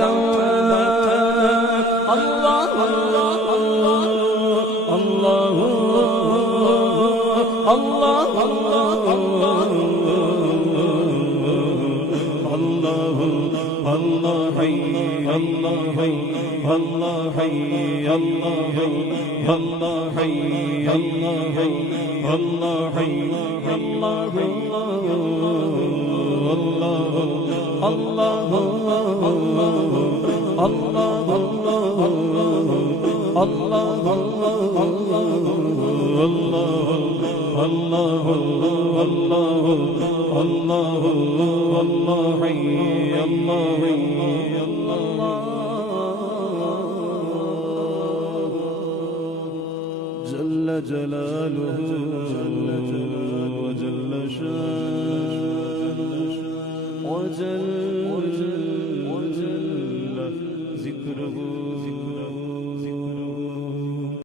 تعالى الله الله الله الله الله حي الله حي الله حي الله حي الله حي الله حي الله حي الله حي الله الله الله الله الله الله الله الله حي الله حي الله جل جلاله وجل شانه وجل ذكره